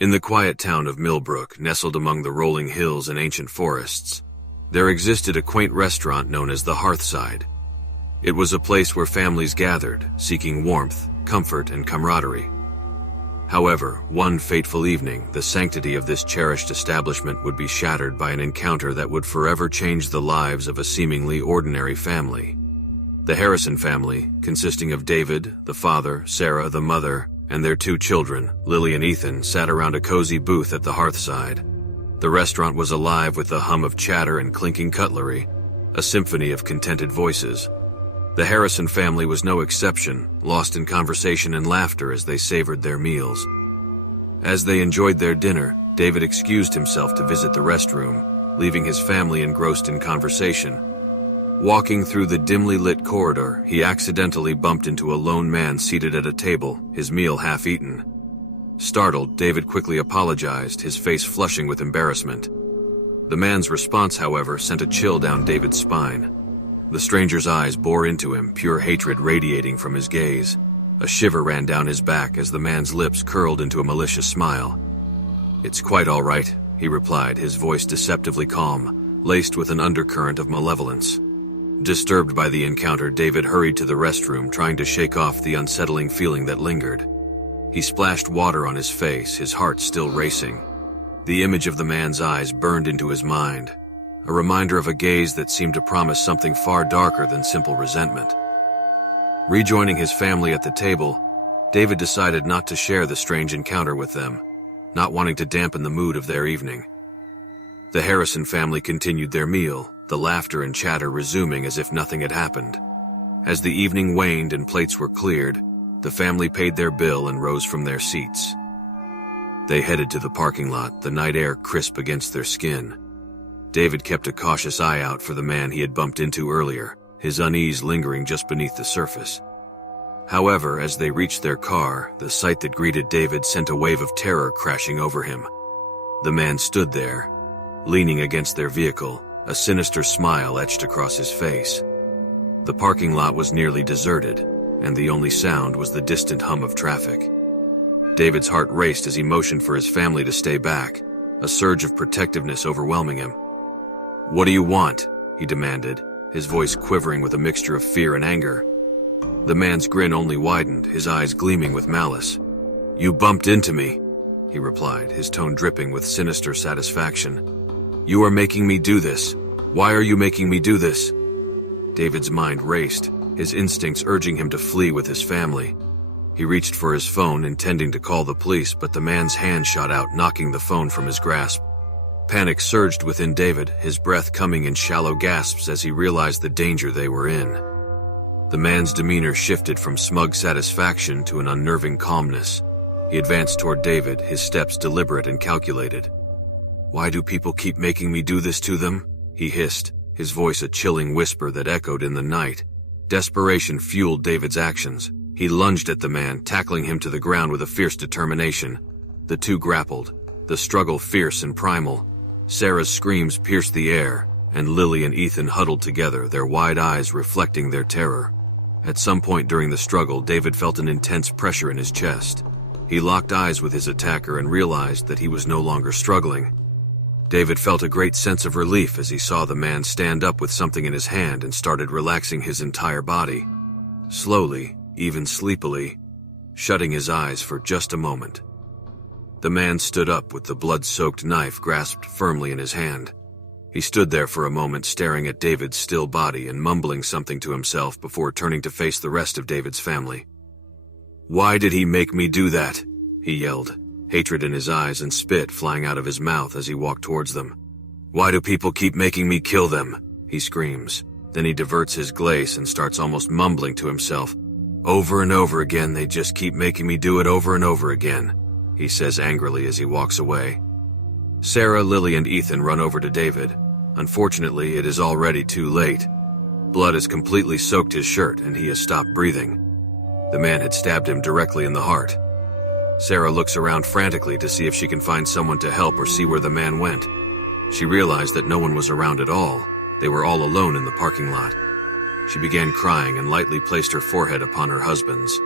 In the quiet town of Millbrook, nestled among the rolling hills and ancient forests, there existed a quaint restaurant known as the Hearthside. It was a place where families gathered, seeking warmth, comfort, and camaraderie. However, one fateful evening, the sanctity of this cherished establishment would be shattered by an encounter that would forever change the lives of a seemingly ordinary family. The Harrison family, consisting of David, the father, Sarah, the mother, and their two children, Lily and Ethan, sat around a cozy booth at the Hearthside. The restaurant was alive with the hum of chatter and clinking cutlery, a symphony of contented voices. The Harrison family was no exception, lost in conversation and laughter as they savored their meals. As they enjoyed their dinner, David excused himself to visit the restroom, leaving his family engrossed in conversation. Walking through the dimly lit corridor, he accidentally bumped into a lone man seated at a table, his meal half-eaten. Startled, David quickly apologized, his face flushing with embarrassment. The man's response, however, sent a chill down David's spine. The stranger's eyes bore into him, pure hatred radiating from his gaze. A shiver ran down his back as the man's lips curled into a malicious smile. "It's quite all right," he replied, his voice deceptively calm, laced with an undercurrent of malevolence. Disturbed by the encounter, David hurried to the restroom, trying to shake off the unsettling feeling that lingered. He splashed water on his face, his heart still racing. The image of the man's eyes burned into his mind, a reminder of a gaze that seemed to promise something far darker than simple resentment. Rejoining his family at the table, David decided not to share the strange encounter with them, not wanting to dampen the mood of their evening. The Harrison family continued their meal, the laughter and chatter resuming as if nothing had happened. As the evening waned and plates were cleared, the family paid their bill and rose from their seats. They headed to the parking lot, the night air crisp against their skin. David kept a cautious eye out for the man he had bumped into earlier, his unease lingering just beneath the surface. However, as they reached their car, the sight that greeted David sent a wave of terror crashing over him. The man stood there, leaning against their vehicle, a sinister smile etched across his face. The parking lot was nearly deserted, and the only sound was the distant hum of traffic. David's heart raced as he motioned for his family to stay back, a surge of protectiveness overwhelming him. "What do you want?" he demanded, his voice quivering with a mixture of fear and anger. The man's grin only widened, his eyes gleaming with malice. "You bumped into me," he replied, his tone dripping with sinister satisfaction. "You are making me do this. Why are you making me do this?" David's mind raced, his instincts urging him to flee with his family. He reached for his phone, intending to call the police, but the man's hand shot out, knocking the phone from his grasp. Panic surged within David, his breath coming in shallow gasps as he realized the danger they were in. The man's demeanor shifted from smug satisfaction to an unnerving calmness. He advanced toward David, his steps deliberate and calculated. "Why do people keep making me do this to them?" he hissed, his voice a chilling whisper that echoed in the night. Desperation fueled David's actions. He lunged at the man, tackling him to the ground with a fierce determination. The two grappled, the struggle fierce and primal. Sarah's screams pierced the air, and Lily and Ethan huddled together, their wide eyes reflecting their terror. At some point during the struggle, David felt an intense pressure in his chest. He locked eyes with his attacker and realized that he was no longer struggling. David felt a great sense of relief as he saw the man stand up with something in his hand and started relaxing his entire body. Slowly, even sleepily, shutting his eyes for just a moment. The man stood up with the blood-soaked knife grasped firmly in his hand. He stood there for a moment staring at David's still body and mumbling something to himself before turning to face the rest of David's family. "Why did he make me do that?" he yelled, hatred in his eyes and spit flying out of his mouth as he walked towards them. "Why do people keep making me kill them?" he screams. Then he diverts his glaze and starts almost mumbling to himself. "Over and over again, they just keep making me do it over and over again," he says angrily as he walks away. Sarah, Lily, and Ethan run over to David. Unfortunately, it is already too late. Blood has completely soaked his shirt and he has stopped breathing. The man had stabbed him directly in the heart. Sarah looks around frantically to see if she can find someone to help or see where the man went. She realized that no one was around at all. They were all alone in the parking lot. She began crying and lightly placed her forehead upon her husband's.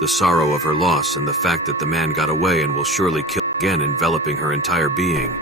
The sorrow of her loss and the fact that the man got away and will surely kill again enveloping her entire being.